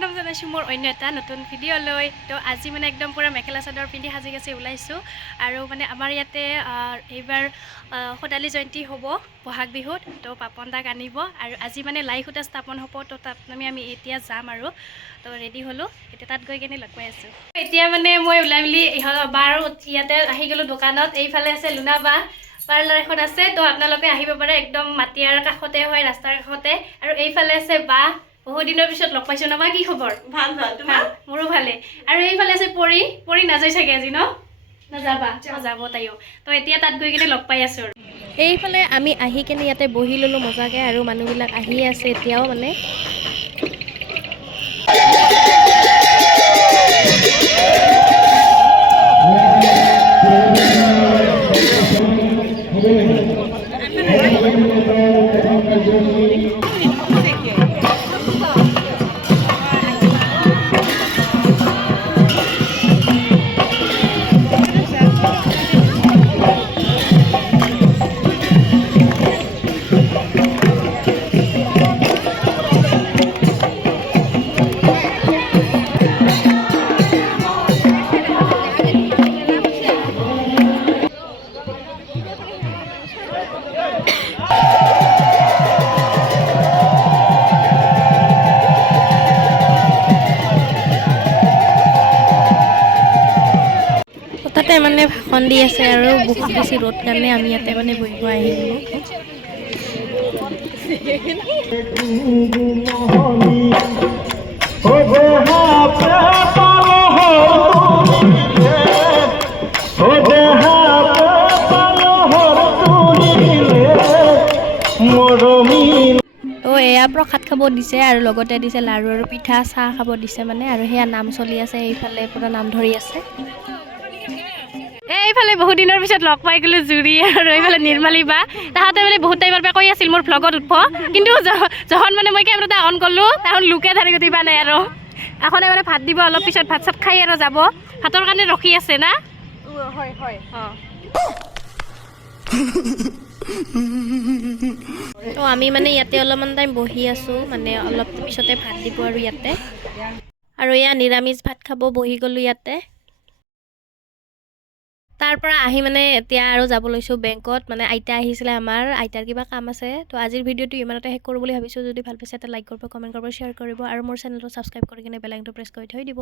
স্বাগতম জানাইছোঁ মোৰ অন্য এটা নতুন ভিডিঅ'লৈ। তো আজি মানে একদম পুৰা মেখেলা চাদৰ পিন্ধি সাজি কাচি ওলাইছোঁ আৰু মানে আমাৰ ইয়াতে এইবাৰ সদালি জয়ন্তী হ'ব বহাগ বিহুত। তো পাপন দাক আনিব আৰু আজি মানে লাই সূতা স্থাপন হ'ব। তো তাত আমি এতিয়া যাম আৰু তো ৰেডি হ'লোঁ, এতিয়া তাত গৈ কিনে লগ পাই আছোঁ। এতিয়া মানে মই ওলাই মেলি বাৰ ইয়াতে আহি গ'লোঁ দোকানত। এইফালে আছে লুনা বা পাৰ্লাৰ এখন আছে, তো আপোনালোকে আহিব পাৰে, একদম মাটিয়াৰ কাষতে হয়, ৰাস্তাৰ কাষতে। আৰু এইফালে আছে বা, বহুত দিনৰ পিছত লগ পাইছোঁ ন। কি খবৰ? ভাল ভাল, তোমাৰ? মোৰো ভালে। আৰু এইফালে আছে পৰি নাযায় চাগে আজি ন? নাযাবা? যাব তাইও। তো এতিয়া তাত গৈ কিনে লগ পাই আছোঁ। এইফালে আমি আহি কিনে ইয়াতে বহি ল'লোঁ মজাকৈ, আৰু মানুহবিলাক আহি আছে এতিয়াও মানে। তাতে মানে ভাষণ দি আছে আৰু বহুত বেছি ৰ'দ কাৰণে আমি ইয়াতে মানে বহিব আহি গ'লোঁ। তো এয়া প্ৰসাদ খাব দিছে আৰু লগতে দিছে লাৰু আৰু পিঠা, চাহ খাব দিছে মানে। আৰু সেয়া নাম চলি আছে, এইফালে পুৰা নাম ধৰি আছে। এইফালে বহুত দিনৰ পিছত লগ পাই গ'লোঁ জুৰি আৰু এইফালে নিৰ্মালী বা। তাহাঁতে মানে বহুত টাইমৰ পৰা কৈ আছিল মোৰ ভ্লগত উঠব, কিন্তু যখন মানে মই কেমেৰাটা অন কৰিলোঁ তাহোন লোকে ধাৰি উঠিবা নাই। আৰু এখনে মানে ভাত দিব অলপ পিছত, ভাত চাত খাই আৰু যাব। ভাতৰ কাৰণে ৰখি আছে না? হয় হয়। অঁ, তো আমি মানে ইয়াতে অলপমান টাইম বহি আছোঁ, মানে অলপ পিছতে ভাত দিব আৰু ইয়াতে। আৰু এয়া নিৰামিষ ভাত খাব বহি গ'লোঁ ইয়াতে। তাৰ পৰা আহি মানে এতিয়া আৰু যাব লৈছোঁ বেংকত। মানে আইতা আহিছিলে, আমাৰ আইতাৰ কিবা কাম আছে। তো আজিৰ ভিডিঅ'টো ইমানতে শেষ কৰোঁ বুলি ভাবিছোঁ। যদি ভাল পাইছে এটা লাইক কৰিব, কমেণ্ট কৰিব, শ্বেয়াৰ কৰিব, আৰু মোৰ চেনেলটো ছাবস্ক্ৰাইব কৰি কিনে বেল আইকনটো প্ৰেছ কৰি থৈ দিব।